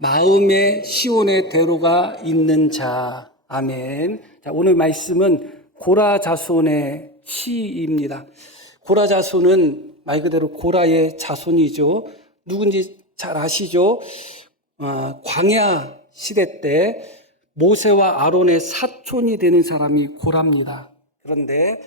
마음에 시온의 대로가 있는 자. 아멘. 자, 오늘 말씀은 고라 자손의 시입니다. 고라 자손은 말 그대로 고라의 자손이죠. 누군지 잘 아시죠? 광야 시대 때 모세와 아론의 사촌이 되는 사람이 고라입니다. 그런데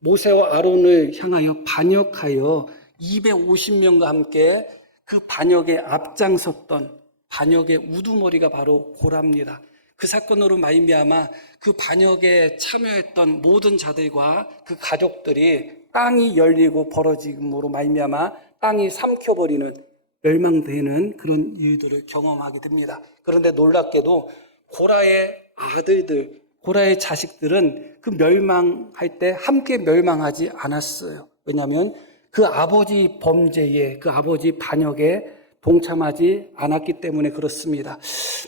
모세와 아론을 향하여 반역하여 250명과 함께 그 반역에 앞장섰던 반역의 우두머리가 바로 고라입니다. 그 사건으로 말미암아 그 반역에 참여했던 모든 자들과 그 가족들이 땅이 열리고 벌어짐으로 말미암아 땅이 삼켜버리는 멸망되는 그런 일들을 경험하게 됩니다. 그런데 놀랍게도 고라의 아들들, 고라의 자식들은 그 멸망할 때 함께 멸망하지 않았어요. 왜냐하면 그 아버지 범죄에, 그 아버지 반역에 동참하지 않았기 때문에 그렇습니다.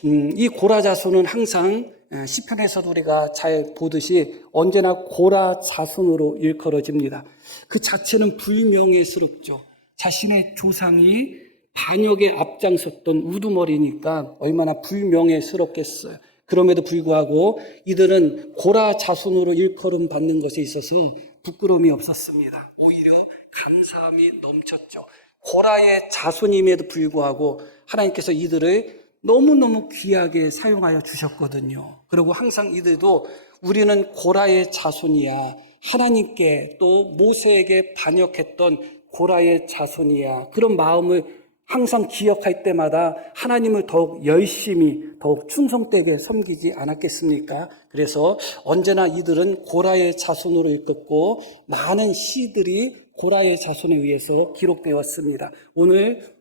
이 고라 자손은 항상 시편에서도 우리가 잘 보듯이 언제나 고라 자손으로 일컬어집니다. 그 자체는 불명예스럽죠. 자신의 조상이 반역에 앞장섰던 우두머리니까 얼마나 불명예스럽겠어요. 그럼에도 불구하고 이들은 고라 자손으로 일컬음 받는 것에 있어서 부끄러움이 없었습니다. 오히려 감사함이 넘쳤죠. 고라의 자손임에도 불구하고 하나님께서 이들을 너무너무 귀하게 사용하여 주셨거든요. 그리고 항상 이들도 우리는 고라의 자손이야. 하나님께 또 모세에게 반역했던 고라의 자손이야. 그런 마음을 항상 기억할 때마다 하나님을 더욱 열심히 더욱 충성되게 섬기지 않았겠습니까? 그래서 언제나 이들은 고라의 자손으로 이끌고 많은 시들이 고라의 자손에 의해서 기록되었습니다. 오늘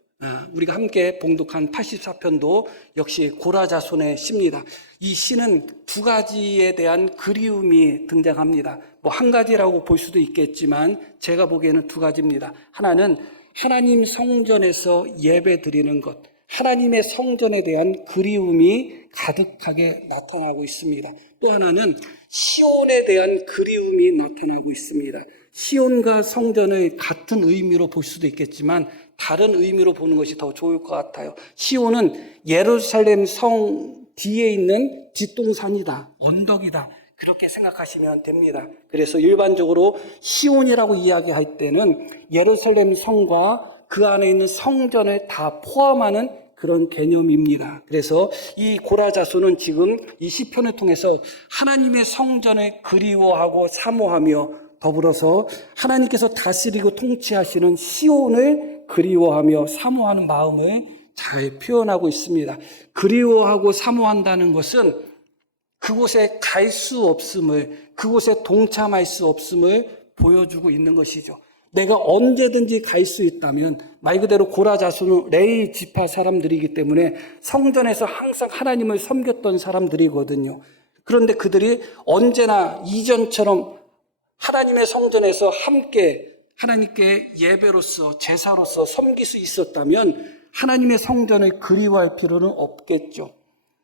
우리가 함께 봉독한 84편도 역시 고라 자손의 시입니다. 이 시는 두 가지에 대한 그리움이 등장합니다. 한 가지라고 볼 수도 있겠지만 제가 보기에는 두 가지입니다. 하나는 하나님 성전에서 예배 드리는 것, 하나님의 성전에 대한 그리움이 가득하게 나타나고 있습니다. 또 하나는 시온에 대한 그리움이 나타나고 있습니다. 시온과 성전을 같은 의미로 볼 수도 있겠지만 다른 의미로 보는 것이 더 좋을 것 같아요. 시온은 예루살렘 성 뒤에 있는 뒷동산이다, 언덕이다, 그렇게 생각하시면 됩니다. 그래서 일반적으로 시온이라고 이야기할 때는 예루살렘 성과 그 안에 있는 성전을 다 포함하는 그런 개념입니다. 그래서 이 고라 자손은 지금 이 시편을 통해서 하나님의 성전을 그리워하고 사모하며 더불어서 하나님께서 다스리고 통치하시는 시온을 그리워하며 사모하는 마음을 잘 표현하고 있습니다. 그리워하고 사모한다는 것은 그곳에 갈 수 없음을, 그곳에 동참할 수 없음을 보여주고 있는 것이죠. 내가 언제든지 갈 수 있다면, 말 그대로 고라 자손은 레위 지파 사람들이기 때문에 성전에서 항상 하나님을 섬겼던 사람들이거든요. 그런데 그들이 언제나 이전처럼 하나님의 성전에서 함께 하나님께 예배로서 제사로서 섬길 수 있었다면 하나님의 성전을 그리워할 필요는 없겠죠.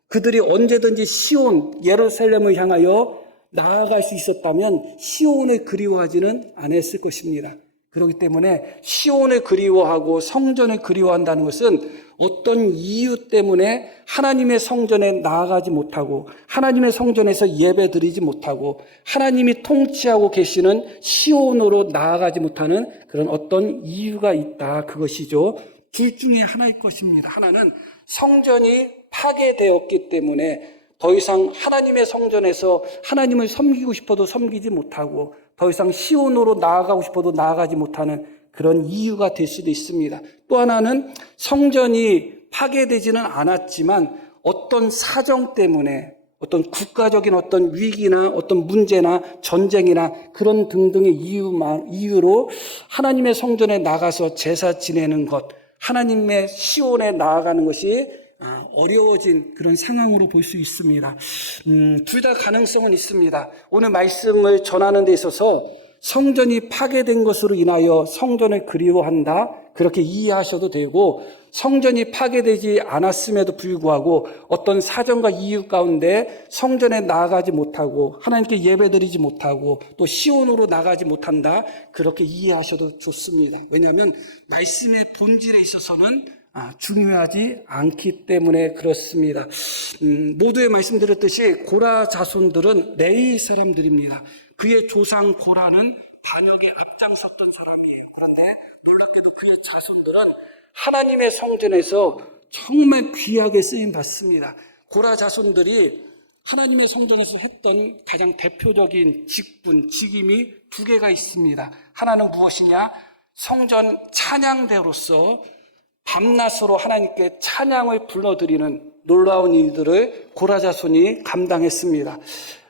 그들이 언제든지 시온, 예루살렘을 향하여 나아갈 수 있었다면 시온을 그리워하지는 않았을 것입니다. 그렇기 때문에 시온을 그리워하고 성전을 그리워한다는 것은 어떤 이유 때문에 하나님의 성전에 나아가지 못하고 하나님의 성전에서 예배드리지 못하고 하나님이 통치하고 계시는 시온으로 나아가지 못하는 그런 어떤 이유가 있다, 그것이죠. 둘 중에 하나일 것입니다. 하나는 성전이 파괴되었기 때문에 더 이상 하나님의 성전에서 하나님을 섬기고 싶어도 섬기지 못하고 더 이상 시온으로 나아가고 싶어도 나아가지 못하는 그런 이유가 될 수도 있습니다. 또 하나는 성전이 파괴되지는 않았지만 어떤 사정 때문에 어떤 국가적인 어떤 위기나 어떤 문제나 전쟁이나 그런 등등의 이유로 하나님의 성전에 나가서 제사 지내는 것, 하나님의 시온에 나아가는 것이 어려워진 그런 상황으로 볼 수 있습니다. 둘 다 가능성은 있습니다. 오늘 말씀을 전하는 데 있어서 성전이 파괴된 것으로 인하여 성전을 그리워한다, 그렇게 이해하셔도 되고, 성전이 파괴되지 않았음에도 불구하고 어떤 사정과 이유 가운데 성전에 나아가지 못하고 하나님께 예배드리지 못하고 또 시온으로 나가지 못한다, 그렇게 이해하셔도 좋습니다. 왜냐하면 말씀의 본질에 있어서는 중요하지 않기 때문에 그렇습니다. 모두에 말씀드렸듯이 고라 자손들은 레위 사람들입니다. 그의 조상 고라는 반역에 앞장섰던 사람이에요. 그런데 놀랍게도 그의 자손들은 하나님의 성전에서 정말 귀하게 쓰임 받습니다. 고라 자손들이 하나님의 성전에서 했던 가장 대표적인 직임이 두 개가 있습니다. 하나는 무엇이냐? 성전 찬양대로서 밤낮으로 하나님께 찬양을 불러드리는 놀라운 일들을 고라 자손이 감당했습니다.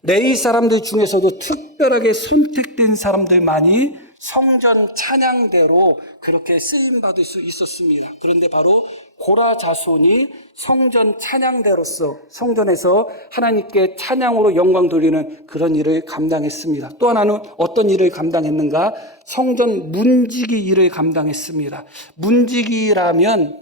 레위 사람들 중에서도 특별하게 선택된 사람들만이 성전 찬양대로 그렇게 쓰임받을 수 있었습니다. 그런데 바로 고라 자손이 성전 찬양대로서 성전에서 하나님께 찬양으로 영광 돌리는 그런 일을 감당했습니다. 또 하나는 어떤 일을 감당했는가? 성전 문지기 일을 감당했습니다. 문지기라면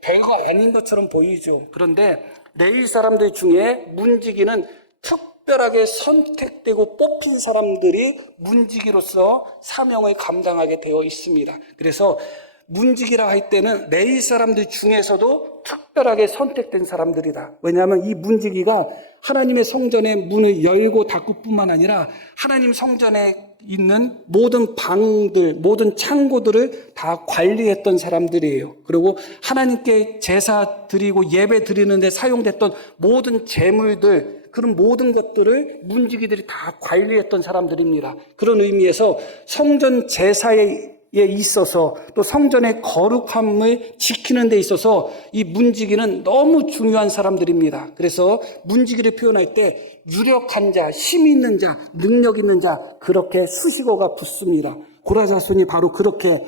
별거 아닌 것처럼 보이죠. 그런데 레위 사람들 중에 문지기는 특별하게 선택되고 뽑힌 사람들이 문지기로서 사명을 감당하게 되어 있습니다. 그래서 문지기라 할 때는 레위 사람들 중에서도 특별하게 선택된 사람들이다. 왜냐하면 이 문지기가 하나님의 성전의 문을 열고 닫고 뿐만 아니라 하나님 성전에 있는 모든 방들, 모든 창고들을 다 관리했던 사람들이에요. 그리고 하나님께 제사 드리고 예배 드리는 데 사용됐던 모든 재물들, 그런 모든 것들을 문지기들이 다 관리했던 사람들입니다. 그런 의미에서 성전 제사에 있어서 또 성전의 거룩함을 지키는 데 있어서 이 문지기는 너무 중요한 사람들입니다. 그래서 문지기를 표현할 때 유력한 자, 힘 있는 자, 능력 있는 자 그렇게 수식어가 붙습니다. 고라 자손이 바로 그렇게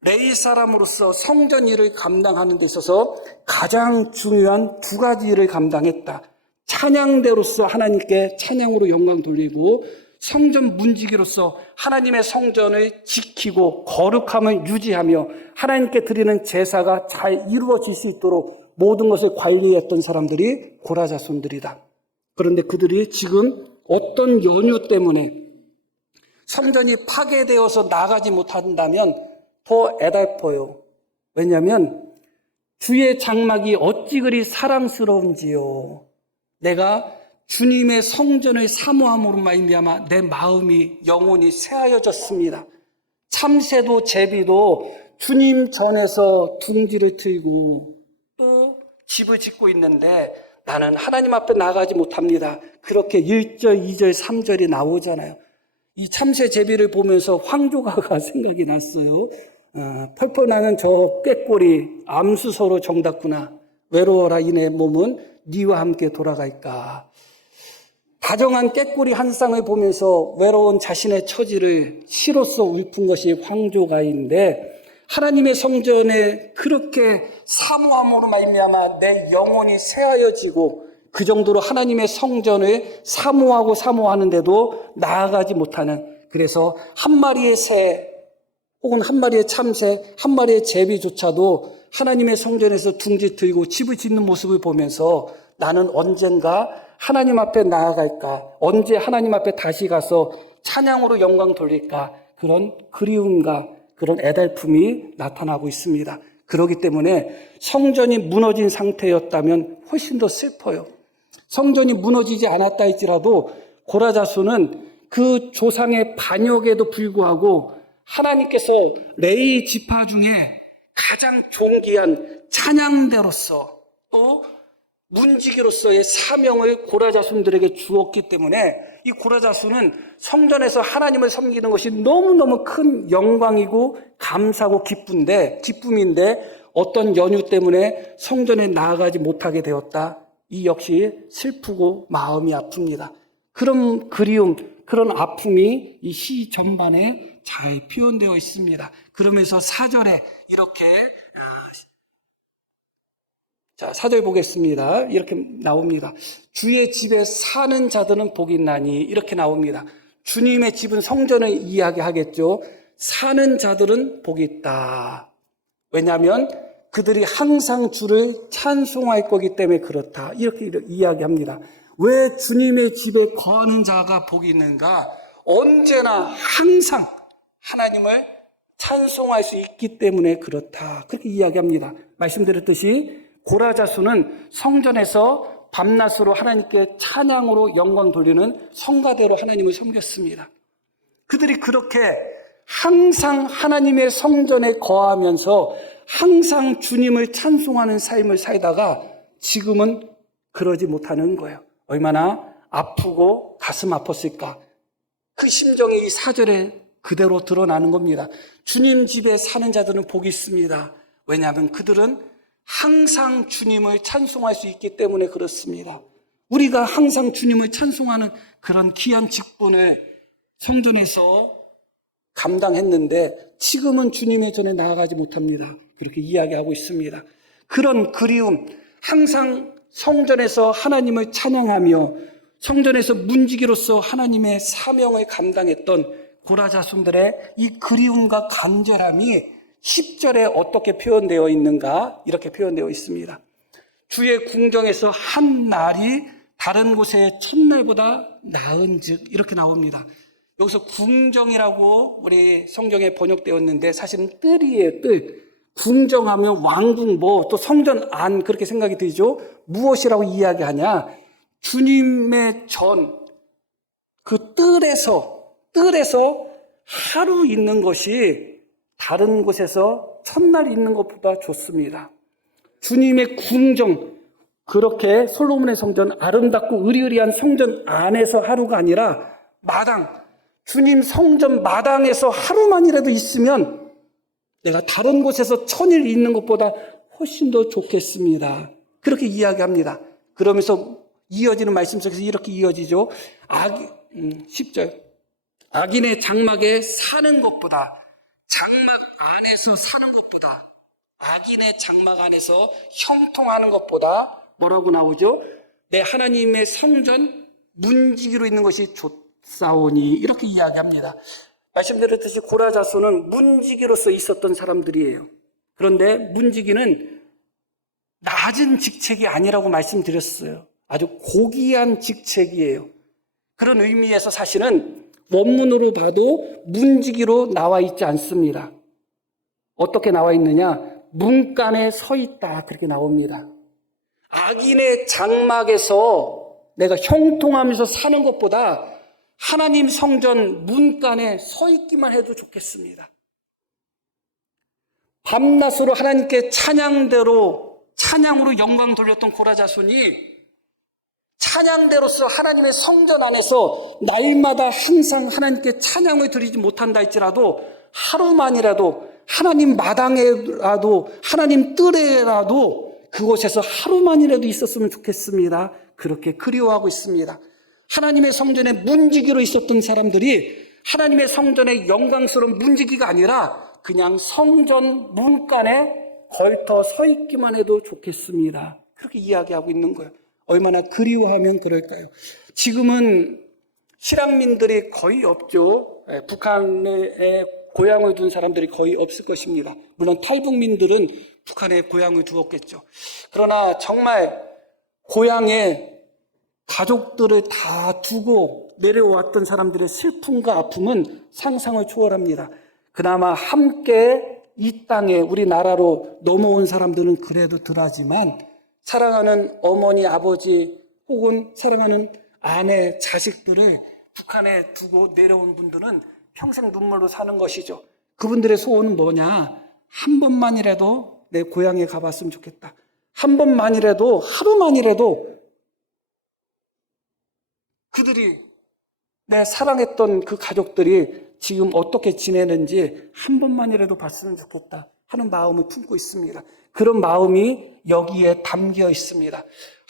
레위 사람으로서 성전 일을 감당하는 데 있어서 가장 중요한 두 가지 일을 감당했다. 찬양대로서 하나님께 찬양으로 영광 돌리고 성전 문지기로서 하나님의 성전을 지키고 거룩함을 유지하며 하나님께 드리는 제사가 잘 이루어질 수 있도록 모든 것을 관리했던 사람들이 고라 자손들이다. 그런데 그들이 지금 어떤 연유 때문에 성전이 파괴되어서 나가지 못한다면 더 애달퍼요. 왜냐하면 주의 장막이 어찌 그리 사랑스러운지요. 내가 주님의 성전을 사모함으로 말미암아 내 마음이 영원히 새하여졌습니다. 참새도 제비도 주님 전에서 둥지를 틀고 또 집을 짓고 있는데 나는 하나님 앞에 나가지 못합니다. 그렇게 1절, 2절, 3절이 나오잖아요. 이 참새 제비를 보면서 황조가가 생각이 났어요. 펄펄 나는 저 꾀꼬리 암수서로 정답구나. 외로워라 이내 몸은 네와 함께 돌아갈까. 다정한 꾀꼬리 한 쌍을 보면서 외로운 자신의 처지를 시로써 읊은 것이 황조가인데 하나님의 성전에 그렇게 사모함으로 말미암아 내 영혼이 새하여지고 그 정도로 하나님의 성전을 사모하는데도 나아가지 못하는, 그래서 한 마리의 새 혹은 한 마리의 참새, 한 마리의 제비조차도 하나님의 성전에서 둥지 틀고 집을 짓는 모습을 보면서 나는 언젠가 하나님 앞에 나아갈까? 언제 하나님 앞에 다시 가서 찬양으로 영광 돌릴까? 그런 그리움과 그런 애달픔이 나타나고 있습니다. 그렇기 때문에 성전이 무너진 상태였다면 훨씬 더 슬퍼요. 성전이 무너지지 않았다 할지라도 고라 자손은 그 조상의 반역에도 불구하고 하나님께서 레위 지파 중에 가장 존귀한 찬양대로서 또 문지기로서의 사명을 고라 자손들에게 주었기 때문에 이 고라 자손은 성전에서 하나님을 섬기는 것이 너무너무 큰 영광이고 감사하고 기쁨인데 어떤 연유 때문에 성전에 나아가지 못하게 되었다. 이 역시 슬프고 마음이 아픕니다. 그런 그리움, 그런 아픔이 이 시 전반에 잘 표현되어 있습니다. 그러면서 4절에 이렇게 4절 보겠습니다. 이렇게 나옵니다. 주의 집에 사는 자들은 복이 있나니 이렇게 나옵니다. 주님의 집은 성전을 이야기하겠죠. 사는 자들은 복이 있다. 왜냐하면 그들이 항상 주를 찬송할 거기 때문에 그렇다. 이렇게 이야기합니다. 왜 주님의 집에 거하는 자가 복이 있는가? 언제나 항상 하나님을 찬송할 수 있기 때문에 그렇다. 그렇게 이야기합니다. 말씀드렸듯이 고라자수는 성전에서 밤낮으로 하나님께 찬양으로 영광 돌리는 성가대로 하나님을 섬겼습니다. 그들이 그렇게 항상 하나님의 성전에 거하면서 항상 주님을 찬송하는 삶을 살다가 지금은 그러지 못하는 거예요. 얼마나 아프고 가슴 아팠을까. 그 심정이 이 4절에 그대로 드러나는 겁니다. 주님 집에 사는 자들은 복이 있습니다. 왜냐하면 그들은 항상 주님을 찬송할 수 있기 때문에 그렇습니다. 우리가 항상 주님을 찬송하는 그런 귀한 직분을 성전에서 감당했는데 지금은 주님의 전에 나아가지 못합니다. 그렇게 이야기하고 있습니다. 그런 그리움, 항상 성전에서 하나님을 찬양하며 성전에서 문지기로서 하나님의 사명을 감당했던 고라자손들의 이 그리움과 간절함이 10절에 어떻게 표현되어 있는가? 이렇게 표현되어 있습니다. 주의 궁정에서 한 날이 다른 곳의 첫날보다 나은즉 이렇게 나옵니다. 여기서 궁정이라고 우리 성경에 번역되었는데 사실은 뜰이에요. 뜰. 궁정하면 왕궁 또 성전 안 그렇게 생각이 들죠. 무엇이라고 이야기하냐? 주님의 전 그 뜰에서 하루 있는 것이 다른 곳에서 첫날 있는 것보다 좋습니다. 주님의 궁정, 그렇게 솔로몬의 성전, 아름답고 의리의리한 성전 안에서 하루가 아니라 마당, 주님 성전 마당에서 하루만이라도 있으면 내가 다른 곳에서 천일 있는 것보다 훨씬 더 좋겠습니다. 그렇게 이야기합니다. 그러면서 이어지는 말씀 속에서 이렇게 이어지죠. 10절. 악인의 장막에 사는 것보다, 장막 안에서 사는 것보다, 악인의 장막 안에서 형통하는 것보다 뭐라고 나오죠? 내 하나님의 성전 문지기로 있는 것이 좋사오니 이렇게 이야기합니다. 말씀드렸듯이 고라자손은 문지기로서 있었던 사람들이에요. 그런데 문지기는 낮은 직책이 아니라고 말씀드렸어요. 아주 고귀한 직책이에요. 그런 의미에서 사실은 원문으로 봐도 문지기로 나와 있지 않습니다. 어떻게 나와 있느냐? 문간에 서 있다 그렇게 나옵니다. 악인의 장막에서 내가 형통하면서 사는 것보다 하나님 성전 문간에 서 있기만 해도 좋겠습니다. 밤낮으로 하나님께 찬양으로 영광 돌렸던 고라자손이 찬양대로서 하나님의 성전 안에서 날마다 항상 하나님께 찬양을 드리지 못한다 할지라도 하루만이라도 하나님 마당에라도 하나님 뜰에라도 그곳에서 하루만이라도 있었으면 좋겠습니다. 그렇게 그리워하고 있습니다. 하나님의 성전에 문지기로 있었던 사람들이 하나님의 성전의 영광스러운 문지기가 아니라 그냥 성전 문간에 걸터 서 있기만 해도 좋겠습니다. 그렇게 이야기하고 있는 거예요. 얼마나 그리워하면 그럴까요? 지금은 실향민들이 거의 없죠. 북한에 고향을 둔 사람들이 거의 없을 것입니다. 물론 탈북민들은 북한에 고향을 두었겠죠. 그러나 정말 고향에 가족들을 다 두고 내려왔던 사람들의 슬픔과 아픔은 상상을 초월합니다. 그나마 함께 이 땅에 우리나라로 넘어온 사람들은 그래도 덜하지만 사랑하는 어머니, 아버지 혹은 사랑하는 아내, 자식들을 북한에 두고 내려온 분들은 평생 눈물로 사는 것이죠. 그분들의 소원은 뭐냐? 한 번만이라도 내 고향에 가봤으면 좋겠다. 한 번만이라도, 하루만이라도 그들이 내 사랑했던 그 가족들이 지금 어떻게 지내는지 한 번만이라도 봤으면 좋겠다 하는 마음을 품고 있습니다. 그런 마음이 여기에 담겨 있습니다.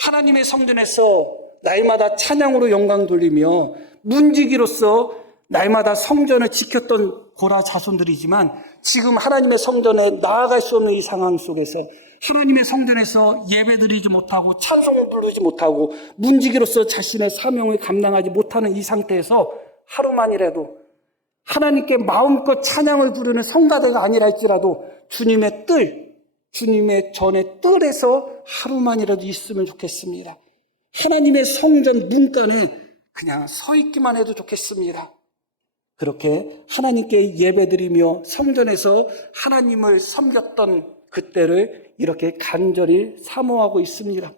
하나님의 성전에서 날마다 찬양으로 영광 돌리며 문지기로서 날마다 성전을 지켰던 고라 자손들이지만 지금 하나님의 성전에 나아갈 수 없는 이 상황 속에서 하나님의 성전에서 예배드리지 못하고 찬송을 부르지 못하고 문지기로서 자신의 사명을 감당하지 못하는 이 상태에서 하루만이라도 하나님께 마음껏 찬양을 부르는 성가대가 아니라 할지라도 주님의 주님의 전의 뜰에서 하루만이라도 있으면 좋겠습니다. 하나님의 성전 문간에 그냥 서 있기만 해도 좋겠습니다. 그렇게 하나님께 예배드리며 성전에서 하나님을 섬겼던 그때를 이렇게 간절히 사모하고 있습니다.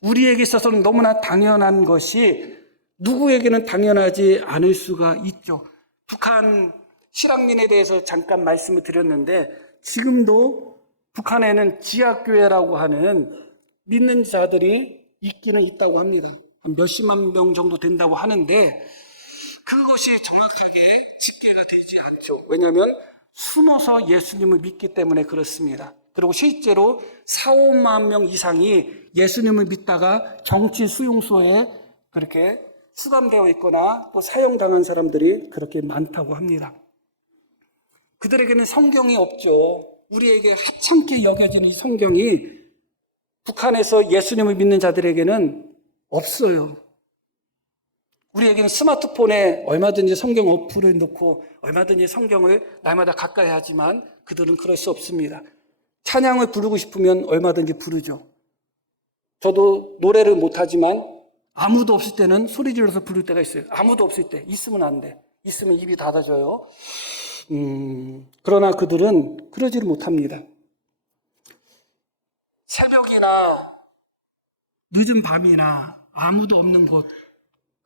우리에게 있어서는 너무나 당연한 것이 누구에게는 당연하지 않을 수가 있죠. 북한 실향민에 대해서 잠깐 말씀을 드렸는데 지금도 북한에는 지하교회라고 하는 믿는 자들이 있기는 있다고 합니다. 한 몇십만 명 정도 된다고 하는데 그것이 정확하게 집계가 되지 않죠. 왜냐하면 숨어서 예수님을 믿기 때문에 그렇습니다. 그리고 실제로 4, 5만 명 이상이 예수님을 믿다가 정치 수용소에 그렇게 수감되어 있거나 또 사형당한 사람들이 그렇게 많다고 합니다. 그들에게는 성경이 없죠. 우리에게 하찮게 여겨지는 이 성경이 북한에서 예수님을 믿는 자들에게는 없어요. 우리에게는 스마트폰에 얼마든지 성경 어플을 넣고 얼마든지 성경을 날마다 가까이 하지만 그들은 그럴 수 없습니다. 찬양을 부르고 싶으면 얼마든지 부르죠. 저도 노래를 못하지만 아무도 없을 때는 소리 질러서 부를 때가 있어요. 아무도 없을 때. 있으면 안 돼. 있으면 입이 닫아져요. 그러나 그들은 그러지를 못합니다. 새벽이나 늦은 밤이나 아무도 없는 곳,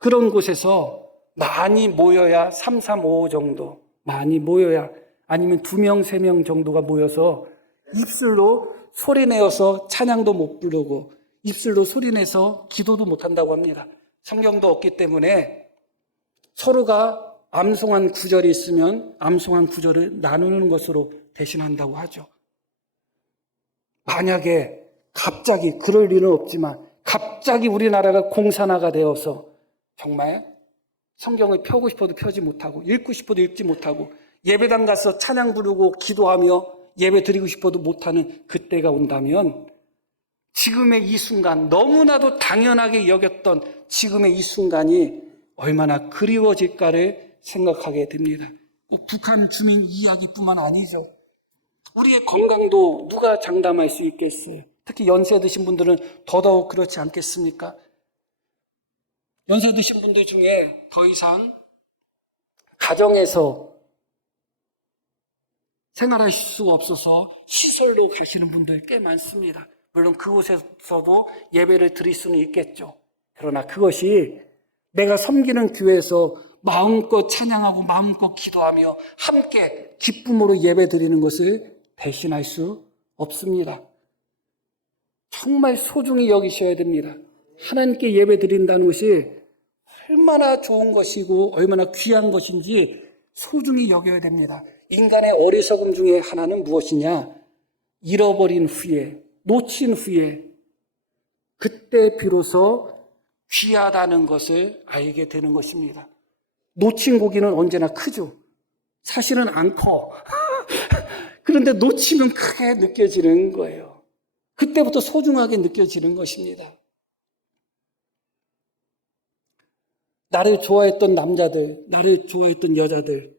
그런 곳에서 많이 모여야 3, 3, 5 정도 많이 모여야 아니면 2명, 3명 정도가 모여서 입술로 소리내어서 찬양도 못 부르고 입술로 소리내서 기도도 못한다고 합니다. 성경도 없기 때문에 서로가 암송한 구절이 있으면 암송한 구절을 나누는 것으로 대신한다고 하죠. 만약에 갑자기 그럴 일은 없지만 갑자기 우리나라가 공산화가 되어서 정말 성경을 펴고 싶어도 펴지 못하고 읽고 싶어도 읽지 못하고 예배당 가서 찬양 부르고 기도하며 예배 드리고 싶어도 못하는 그때가 온다면 지금의 이 순간, 너무나도 당연하게 여겼던 지금의 이 순간이 얼마나 그리워질까를 생각하게 됩니다. 북한 주민 이야기뿐만 아니죠. 우리의 건강도 누가 장담할 수 있겠어요? 특히 연세 드신 분들은 더더욱 그렇지 않겠습니까? 연세 드신 분들 중에 더 이상 가정에서 생활할 수가 없어서 시설로 가시는 분들 꽤 많습니다. 물론 그곳에서도 예배를 드릴 수는 있겠죠. 그러나 그것이 내가 섬기는 교회에서 마음껏 찬양하고 마음껏 기도하며 함께 기쁨으로 예배 드리는 것을 대신할 수 없습니다. 정말 소중히 여기셔야 됩니다. 하나님께 예배 드린다는 것이 얼마나 좋은 것이고 얼마나 귀한 것인지 소중히 여겨야 됩니다. 인간의 어리석음 중에 하나는 무엇이냐? 잃어버린 후에, 놓친 후에 그때 비로소 귀하다는 것을 알게 되는 것입니다. 놓친 고기는 언제나 크죠. 사실은 안 커. 그런데 놓치면 크게 느껴지는 거예요. 그때부터 소중하게 느껴지는 것입니다. 나를 좋아했던 남자들, 나를 좋아했던 여자들,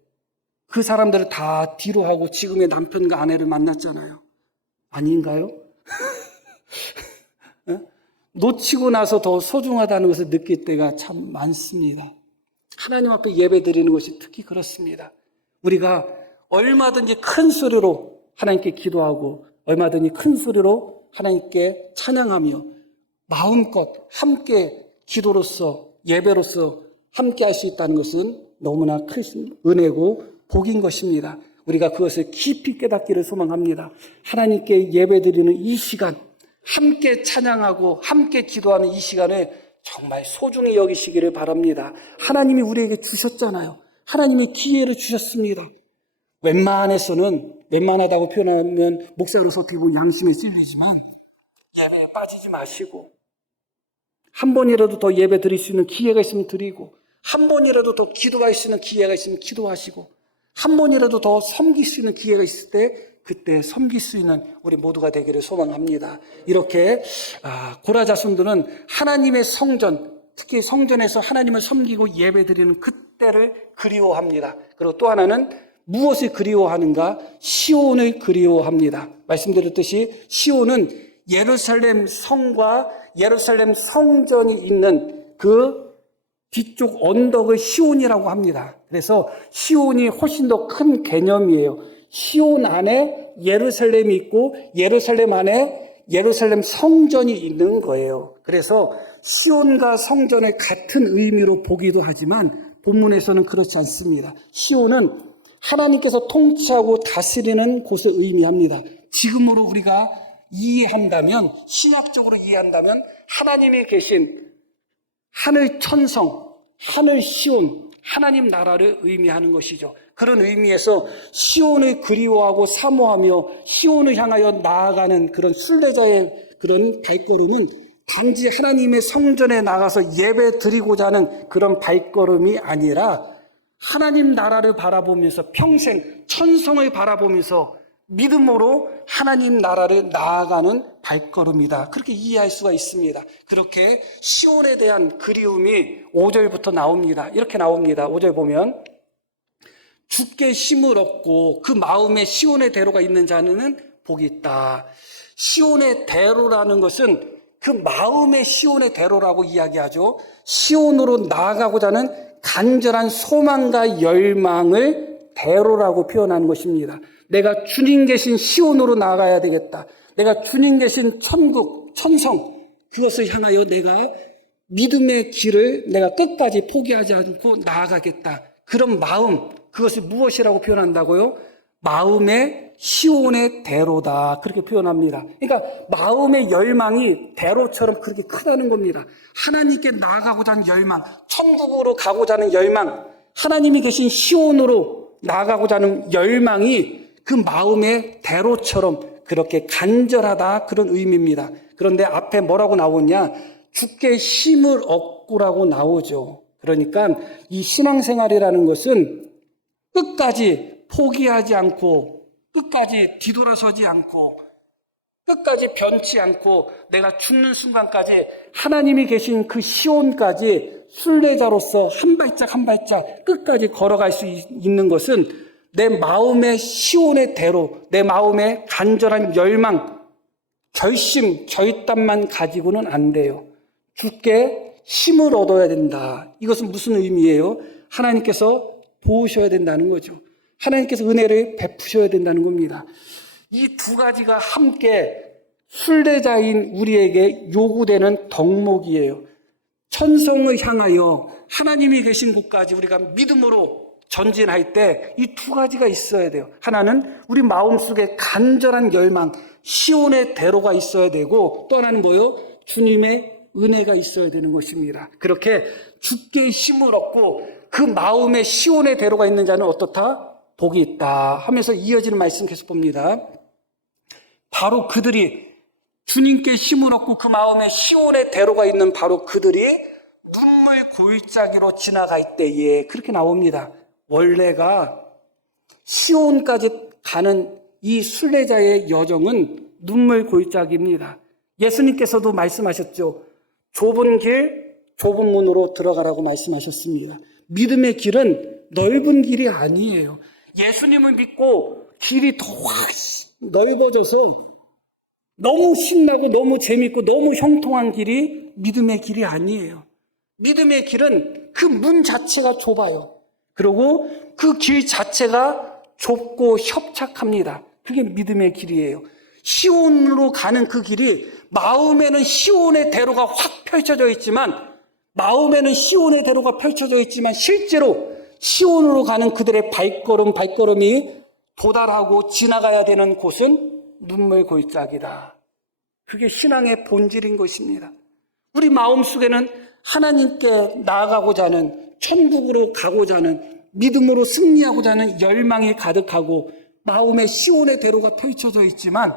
그 사람들을 다 뒤로 하고 지금의 남편과 아내를 만났잖아요. 아닌가요? 놓치고 나서 더 소중하다는 것을 느낄 때가 참 많습니다. 하나님 앞에 예배 드리는 것이 특히 그렇습니다. 우리가 얼마든지 큰 소리로 하나님께 기도하고 얼마든지 큰 소리로 하나님께 찬양하며 마음껏 함께 기도로서 예배로서 함께 할 수 있다는 것은 너무나 큰 은혜고 복인 것입니다. 우리가 그것을 깊이 깨닫기를 소망합니다. 하나님께 예배드리는 이 시간, 함께 찬양하고 함께 기도하는 이 시간을 정말 소중히 여기시기를 바랍니다. 하나님이 우리에게 주셨잖아요. 하나님이 기회를 주셨습니다. 웬만하다고 표현하면 목사로서 어떻게 보면 양심에 찔리지만 예배에 빠지지 마시고 한 번이라도 더 예배 드릴 수 있는 기회가 있으면 드리고 한 번이라도 더 기도할 수 있는 기회가 있으면 기도하시고 한 번이라도 더 섬길 수 있는 기회가 있을 때 그때 섬길 수 있는 우리 모두가 되기를 소망합니다. 이렇게 고라 자손들은 하나님의 성전, 특히 성전에서 하나님을 섬기고 예배드리는 그때를 그리워합니다. 그리고 또 하나는 무엇을 그리워하는가? 시온을 그리워합니다. 말씀드렸듯이 시온은 예루살렘 성과 예루살렘 성전이 있는 그 뒤쪽 언덕을 시온이라고 합니다. 그래서 시온이 훨씬 더 큰 개념이에요. 시온 안에 예루살렘이 있고 예루살렘 안에 예루살렘 성전이 있는 거예요. 그래서 시온과 성전을 같은 의미로 보기도 하지만 본문에서는 그렇지 않습니다. 시온은 하나님께서 통치하고 다스리는 곳을 의미합니다. 지금으로 우리가 이해한다면, 신약적으로 이해한다면 하나님이 계신 하늘 천성, 하늘 시온, 하나님 나라를 의미하는 것이죠. 그런 의미에서 시온을 그리워하고 사모하며 시온을 향하여 나아가는 그런 순례자의 그런 발걸음은 단지 하나님의 성전에 나가서 예배 드리고자 하는 그런 발걸음이 아니라 하나님 나라를 바라보면서 평생 천성을 바라보면서 믿음으로 하나님 나라를 나아가는 발걸음이다. 그렇게 이해할 수가 있습니다. 그렇게 시온에 대한 그리움이 5절부터 나옵니다. 이렇게 나옵니다. 5절 보면 주께 힘을 얻고 그 마음에 시온의 대로가 있는 자는 복이 있다. 시온의 대로라는 것은 그 마음의 시온의 대로라고 이야기하죠. 시온으로 나아가고자 하는 간절한 소망과 열망을 대로라고 표현하는 것입니다. 내가 주님 계신 시온으로 나아가야 되겠다. 내가 주님 계신 천국, 천성, 그것을 향하여 내가 믿음의 길을 내가 끝까지 포기하지 않고 나아가겠다. 그런 마음, 그것을 무엇이라고 표현한다고요? 마음의 시온의 대로다. 그렇게 표현합니다. 그러니까 마음의 열망이 대로처럼 그렇게 크다는 겁니다. 하나님께 나아가고자 하는 열망, 천국으로 가고자 하는 열망, 하나님이 계신 시온으로 나아가고자 하는 열망이 그 마음의 대로처럼 그렇게 간절하다, 그런 의미입니다. 그런데 앞에 뭐라고 나오냐? 주께 힘을 얻고라고 나오죠. 그러니까 이 신앙생활이라는 것은 끝까지 포기하지 않고, 끝까지 뒤돌아서지 않고, 끝까지 변치 않고, 내가 죽는 순간까지 하나님이 계신 그 시온까지 순례자로서 한 발짝 한 발짝 끝까지 걸어갈 수 있는 것은 내 마음의 시온의 대로, 내 마음의 간절한 열망, 결심, 결단만 가지고는 안 돼요. 주께 힘을 얻어야 된다. 이것은 무슨 의미예요? 하나님께서 도우셔야 된다는 거죠. 하나님께서 은혜를 베푸셔야 된다는 겁니다. 이 두 가지가 함께 순례자인 우리에게 요구되는 덕목이에요. 천성을 향하여 하나님이 계신 곳까지 우리가 믿음으로 전진할 때 이 두 가지가 있어야 돼요. 하나는 우리 마음속에 간절한 열망, 시온의 대로가 있어야 되고, 또 하나는 뭐요? 주님의 은혜가 있어야 되는 것입니다. 그렇게 주께 힘을 얻고 그 마음에 시온의 대로가 있는 자는 어떻다? 복이 있다 하면서 이어지는 말씀 계속 봅니다. 바로 그들이 주님께 힘을 얻고 그 마음에 시온의 대로가 있는 바로 그들이 눈물 골짜기로 지나갈 때에, 그렇게 나옵니다. 원래가 시온까지 가는 이 순례자의 여정은 눈물 골짜기입니다. 예수님께서도 말씀하셨죠. 좁은 길, 좁은 문으로 들어가라고 말씀하셨습니다. 믿음의 길은 넓은 길이 아니에요. 예수님을 믿고 길이 더 넓어져서 너무 신나고 너무 재밌고 너무 형통한 길이 믿음의 길이 아니에요. 믿음의 길은 그 문 자체가 좁아요. 그리고 그 길 자체가 좁고 협착합니다. 그게 믿음의 길이에요. 시온으로 가는 그 길이 마음에는 시온의 대로가 확 펼쳐져 있지만, 마음에는 시온의 대로가 펼쳐져 있지만 실제로 시온으로 가는 그들의 발걸음이 도달하고 지나가야 되는 곳은 눈물 골짜기다. 그게 신앙의 본질인 것입니다. 우리 마음속에는 하나님께 나아가고자 하는, 천국으로 가고자 하는, 믿음으로 승리하고자 하는 열망이 가득하고 마음에 시온의 대로가 펼쳐져 있지만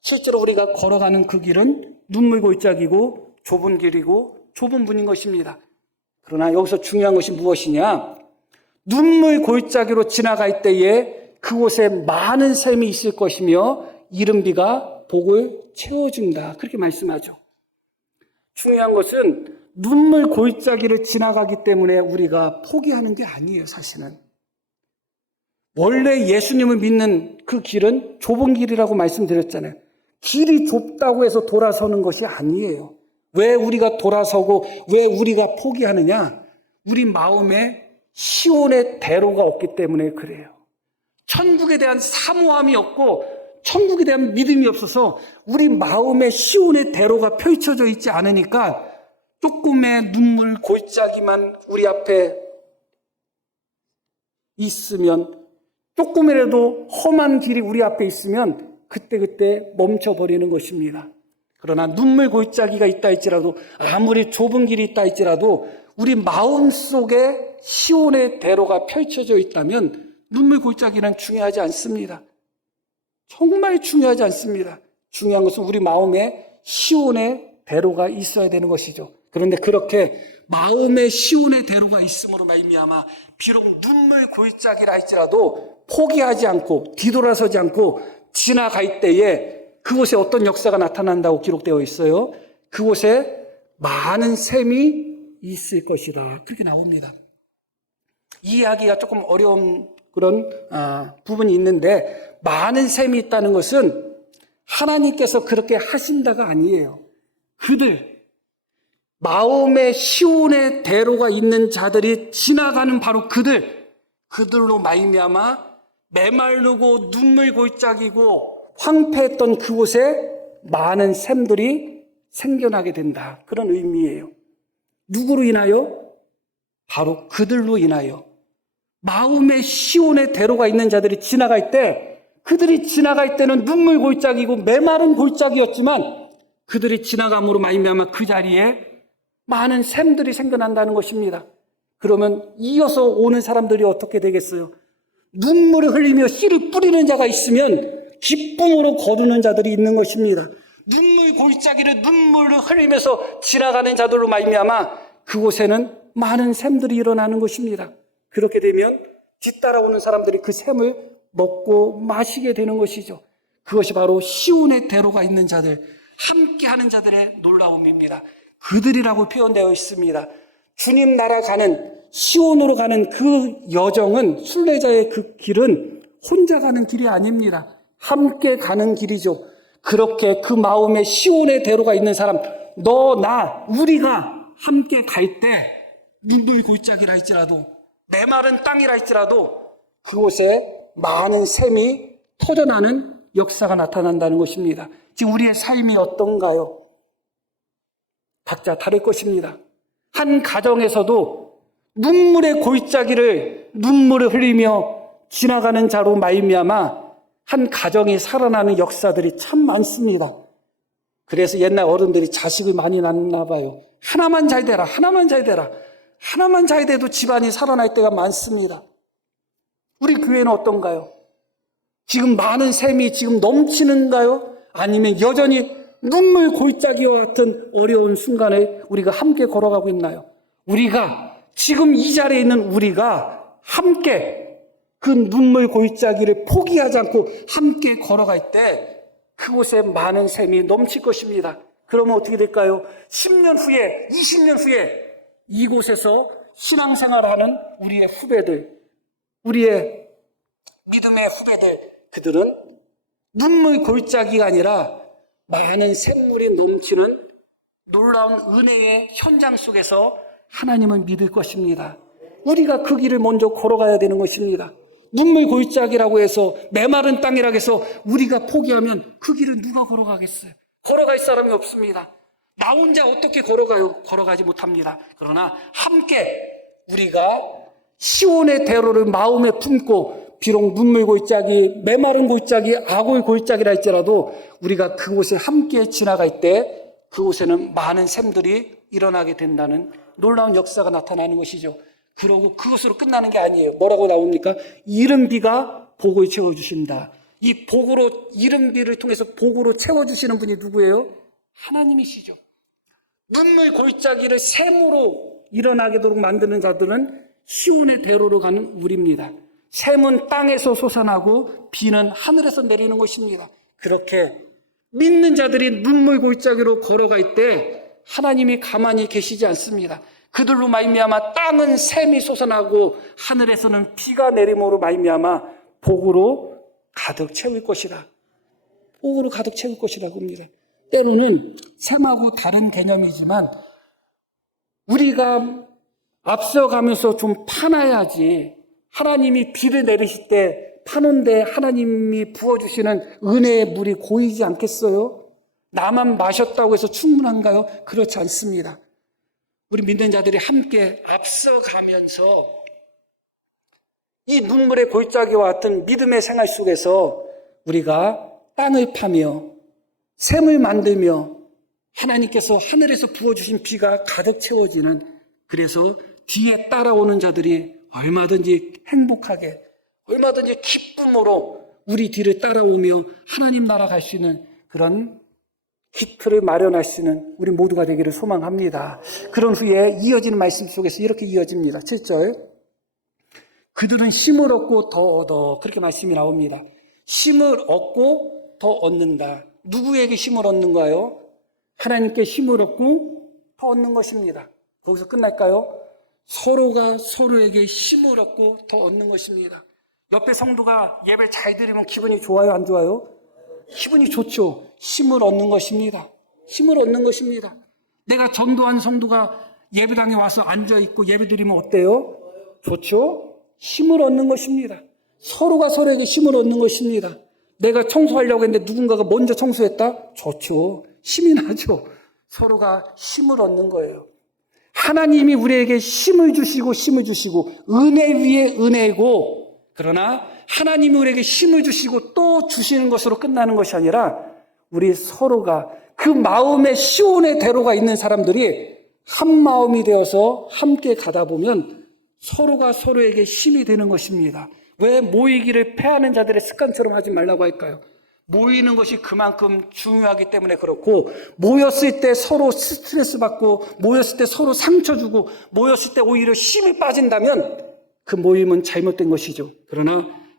실제로 우리가 걸어가는 그 길은 눈물 골짜기고 좁은 길이고 좁은 문인 것입니다. 그러나 여기서 중요한 것이 무엇이냐? 눈물 골짜기로 지나갈 때에 그곳에 많은 샘이 있을 것이며 이른 비가 복을 채워준다. 그렇게 말씀하죠. 중요한 것은 눈물 골짜기를 지나가기 때문에 우리가 포기하는 게 아니에요, 사실은. 원래 예수님을 믿는 그 길은 좁은 길이라고 말씀드렸잖아요. 길이 좁다고 해서 돌아서는 것이 아니에요. 왜 우리가 돌아서고 왜 우리가 포기하느냐? 우리 마음에 시온의 대로가 없기 때문에 그래요. 천국에 대한 사모함이 없고 천국에 대한 믿음이 없어서 우리 마음에 시온의 대로가 펼쳐져 있지 않으니까 조금의 눈물 골짜기만 우리 앞에 있으면, 조금이라도 험한 길이 우리 앞에 있으면 그때 멈춰버리는 것입니다. 그러나 눈물 골짜기가 있다 할지라도, 아무리 좁은 길이 있다 할지라도 우리 마음속에 시온의 대로가 펼쳐져 있다면 눈물 골짜기는 중요하지 않습니다. 정말 중요하지 않습니다. 중요한 것은 우리 마음에 시온의 대로가 있어야 되는 것이죠. 그런데 그렇게 마음에 시온의 대로가 있음으로 말미암아 비록 눈물 골짜기라 할지라도 포기하지 않고 뒤돌아서지 않고 지나갈 때에 그곳에 어떤 역사가 나타난다고 기록되어 있어요. 그곳에 많은 샘이 있을 것이다. 그렇게 나옵니다. 이해하기가 조금 어려운 그런 부분이 있는데, 많은 샘이 있다는 것은 하나님께서 그렇게 하신다가 아니에요. 그들, 마음의 시온의 대로가 있는 자들이 지나가는 바로 그들로 말미암아 메마르고 눈물 골짜기고 황폐했던 그곳에 많은 샘들이 생겨나게 된다. 그런 의미예요. 누구로 인하여? 바로 그들로 인하여. 마음의 시온의 대로가 있는 자들이 지나갈 때, 그들이 지나갈 때는 눈물 골짜기고 메마른 골짜기였지만 그들이 지나감으로 말미암아 그 자리에 많은 샘들이 생겨난다는 것입니다. 그러면 이어서 오는 사람들이 어떻게 되겠어요? 눈물을 흘리며 씨를 뿌리는 자가 있으면 기쁨으로 거두는 자들이 있는 것입니다. 눈물 골짜기를 눈물을 흘리면서 지나가는 자들로 말미암아 그곳에는 많은 샘들이 일어나는 것입니다. 그렇게 되면 뒤따라오는 사람들이 그 샘을 먹고 마시게 되는 것이죠. 그것이 바로 시온의 대로가 있는 자들, 함께하는 자들의 놀라움입니다. 그들이라고 표현되어 있습니다. 주님 나라 가는, 시온으로 가는 그 여정은, 순례자의 그 길은 혼자 가는 길이 아닙니다. 함께 가는 길이죠. 그렇게 그 마음에 시온의 대로가 있는 사람, 너, 나, 우리가 함께 갈 때 눈물 골짜기라 할지라도 메마른 땅이라 할지라도 그곳에 많은 샘이 터져나는 역사가 나타난다는 것입니다. 지금 우리의 삶이 어떤가요? 각자 다를 것입니다. 한 가정에서도 눈물의 골짜기를 눈물을 흘리며 지나가는 자로 말미암아 한 가정이 살아나는 역사들이 참 많습니다. 그래서 옛날 어른들이 자식을 많이 낳나 봐요. 하나만 잘 되라, 하나만 잘 되라. 하나만 잘 돼도 집안이 살아날 때가 많습니다. 우리 교회는 어떤가요? 지금 많은 샘이 지금 넘치는가요? 아니면 여전히 눈물 골짜기와 같은 어려운 순간에 우리가 함께 걸어가고 있나요? 우리가 지금 이 자리에 있는 우리가 함께 그 눈물 골짜기를 포기하지 않고 함께 걸어갈 때 그곳에 많은 샘이 넘칠 것입니다. 그러면 어떻게 될까요? 10년 후에, 20년 후에 이곳에서 신앙생활하는 우리의 후배들, 우리의 믿음의 후배들, 그들은 눈물 골짜기가 아니라 많은 샘물이 넘치는 놀라운 은혜의 현장 속에서 하나님을 믿을 것입니다. 우리가 그 길을 먼저 걸어가야 되는 것입니다. 눈물 골짜기라고 해서, 메마른 땅이라고 해서 우리가 포기하면 그 길을 누가 걸어가겠어요? 걸어갈 사람이 없습니다. 나 혼자 어떻게 걸어가요? 걸어가지 못합니다. 그러나 함께 우리가 시온의 대로를 마음에 품고, 비록 눈물 골짜기, 메마른 골짜기, 악을 골짜기라 할지라도 우리가 그곳을 함께 지나갈 때 그곳에는 많은 샘들이 일어나게 된다는 놀라운 역사가 나타나는 것이죠. 그러고 그것으로 끝나는 게 아니에요. 뭐라고 나옵니까? 이른 비가 복을 채워주신다. 이 복으로, 이른 비를 통해서 복으로 채워주시는 분이 누구예요? 하나님이시죠. 눈물 골짜기를 샘으로 일어나게 도록 만드는 자들은 시온의 대로로 가는 우리입니다. 샘은 땅에서 솟아나고 비는 하늘에서 내리는 것입니다. 그렇게 믿는 자들이 눈물 골짜기로 걸어갈 때 하나님이 가만히 계시지 않습니다. 그들로 말미암아 땅은 샘이 솟아나고 하늘에서는 비가 내림으로 말미암아 복으로 가득 채울 것이다. 복으로 가득 채울 것이라고 합니다. 때로는 샘하고 다른 개념이지만 우리가 앞서가면서 좀 파놔야지. 하나님이 비를 내리실 때 파는데 하나님이 부어주시는 은혜의 물이 고이지 않겠어요? 나만 마셨다고 해서 충분한가요? 그렇지 않습니다. 우리 믿는 자들이 함께 앞서가면서 이 눈물의 골짜기와 같은 믿음의 생활 속에서 우리가 땅을 파며 샘을 만들며 하나님께서 하늘에서 부어주신 비가 가득 채워지는, 그래서 뒤에 따라오는 자들이 얼마든지 행복하게, 얼마든지 기쁨으로 우리 뒤를 따라오며 하나님 나라 갈 수 있는 그런 기틀을 마련할 수 있는 우리 모두가 되기를 소망합니다. 그런 후에 이어지는 말씀 속에서 이렇게 이어집니다. 7절. 그들은 심을 얻고 더 얻어. 그렇게 말씀이 나옵니다. 심을 얻고 더 얻는다. 누구에게 심을 얻는가요? 하나님께 심을 얻고 더 얻는 것입니다. 거기서 끝날까요? 서로가 서로에게 심을 얻고 더 얻는 것입니다. 옆에 성도가 예배 잘 드리면 기분이 좋아요, 안 좋아요? 기분이 좋죠. 힘을 얻는 것입니다. 힘을 얻는 것입니다. 내가 전도한 성도가 예배당에 와서 앉아있고 예배 드리면 어때요? 좋죠? 힘을 얻는 것입니다. 서로가 서로에게 힘을 얻는 것입니다. 내가 청소하려고 했는데 누군가가 먼저 청소했다? 좋죠. 힘이 나죠. 서로가 힘을 얻는 거예요. 하나님이 우리에게 힘을 주시고 은혜 위에 은혜고, 그러나 하나님이 우리에게 힘을 주시고 또 주시는 것으로 끝나는 것이 아니라 우리 서로가 그 마음의 시온의 대로가 있는 사람들이 한 마음이 되어서 함께 가다 보면 서로가 서로에게 힘이 되는 것입니다. 왜 모이기를 패하는 자들의 습관처럼 하지 말라고 할까요? 모이는 것이 그만큼 중요하기 때문에 그렇고, 모였을 때 서로 스트레스 받고, 모였을 때 서로 상처 주고, 모였을 때 오히려 힘이 빠진다면 그 모임은 잘못된 것이죠. 그러나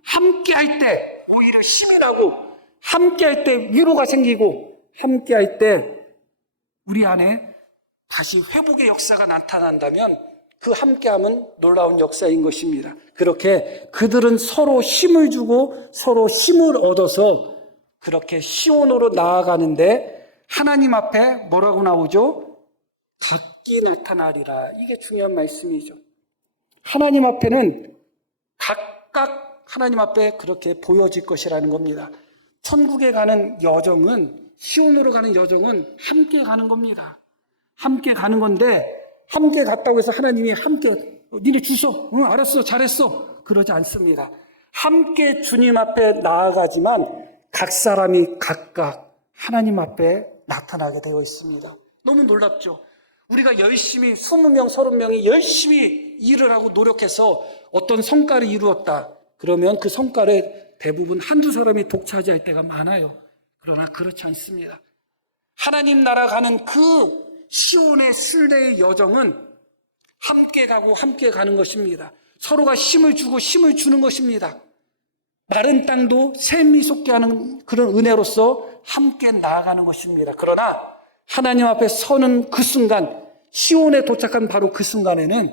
함께 할 때 오히려 힘이 나고, 함께 할 때 위로가 생기고, 함께 할 때 우리 안에 다시 회복의 역사가 나타난다면 그 함께함은 놀라운 역사인 것입니다. 그렇게 그들은 서로 힘을 주고 서로 힘을 얻어서 그렇게 시온으로 나아가는데 하나님 앞에 뭐라고 나오죠? 각기 나타나리라. 이게 중요한 말씀이죠. 하나님 앞에는 각각 하나님 앞에 그렇게 보여질 것이라는 겁니다. 천국에 가는 여정은, 시온으로 가는 여정은 함께 가는 겁니다. 함께 가는 건데, 함께 갔다고 해서 하나님이 함께 니네 주소, 응, 알았어, 잘했어, 그러지 않습니다. 함께 주님 앞에 나아가지만 각 사람이 각각 하나님 앞에 나타나게 되어 있습니다. 너무 놀랍죠? 우리가 열심히 20명, 30명이 열심히 일을 하고 노력해서 어떤 성과를 이루었다. 그러면 그 성과를 대부분 한두 사람이 독차지할 때가 많아요. 그러나 그렇지 않습니다. 하나님 나라 가는 그 시온의 순례의 여정은 함께 가고 함께 가는 것입니다. 서로가 힘을 주고 힘을 주는 것입니다. 마른 땅도 샘이 솟게 하는 그런 은혜로서 함께 나아가는 것입니다. 그러나 하나님 앞에 서는 그 순간, 시온에 도착한 바로 그 순간에는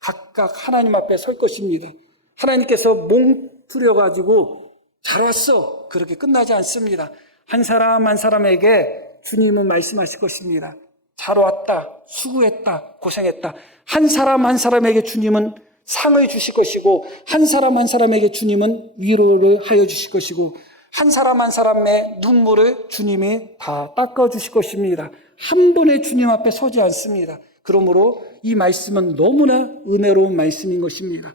각각 하나님 앞에 설 것입니다. 하나님께서 뭉투려가지고 잘 왔어, 그렇게 끝나지 않습니다. 한 사람 한 사람에게 주님은 말씀하실 것입니다. 잘 왔다, 수고했다, 고생했다. 한 사람 한 사람에게 주님은 상을 주실 것이고, 한 사람 한 사람에게 주님은 위로를 하여 주실 것이고, 한 사람 한 사람의 눈물을 주님이 다 닦아 주실 것입니다. 한 번에 주님 앞에 서지 않습니다. 그러므로 이 말씀은 너무나 은혜로운 말씀인 것입니다.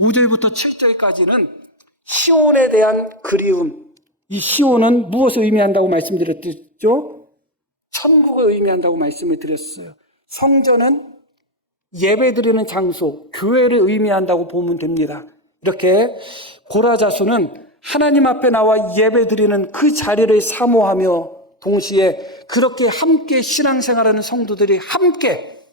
5절부터 7절까지는 시온에 대한 그리움. 이 시온은 무엇을 의미한다고 말씀드렸죠? 천국을 의미한다고 말씀을 드렸어요. 성전은 예배드리는 장소, 교회를 의미한다고 보면 됩니다. 이렇게 고라자수는 하나님 앞에 나와 예배드리는 그 자리를 사모하며 동시에 그렇게 함께 신앙생활하는 성도들이 함께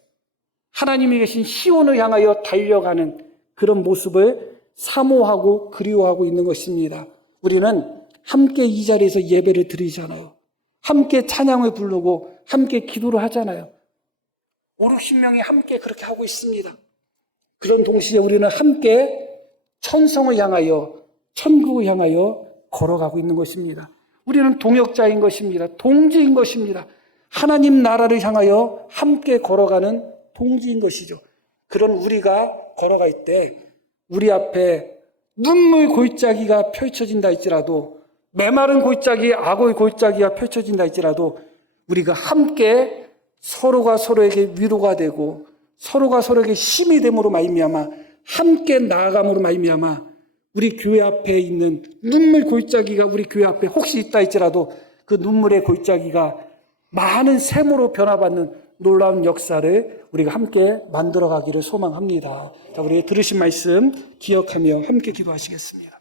하나님이 계신 시온을 향하여 달려가는 그런 모습을 사모하고 그리워하고 있는 것입니다. 우리는 함께 이 자리에서 예배를 드리잖아요. 함께 찬양을 부르고 함께 기도를 하잖아요. 50명이 함께 그렇게 하고 있습니다. 그런 동시에 우리는 함께 천성을 향하여, 천국을 향하여 걸어가고 있는 것입니다. 우리는 동역자인 것입니다. 동지인 것입니다. 하나님 나라를 향하여 함께 걸어가는 동지인 것이죠. 그런 우리가 걸어갈 때 우리 앞에 눈물 골짜기가 펼쳐진다 할지라도, 메마른 골짜기, 악의 골짜기가 펼쳐진다 할지라도 우리가 함께 서로가 서로에게 위로가 되고 서로가 서로에게 힘이 됨으로 말미암아 함께 나아감으로 말미암아 우리 교회 앞에 있는 눈물 골짜기가 우리 교회 앞에 혹시 있다 할지라도 그 눈물의 골짜기가 많은 샘으로 변화받는 놀라운 역사를 우리가 함께 만들어가기를 소망합니다. 자, 우리 들으신 말씀 기억하며 함께 기도하시겠습니다.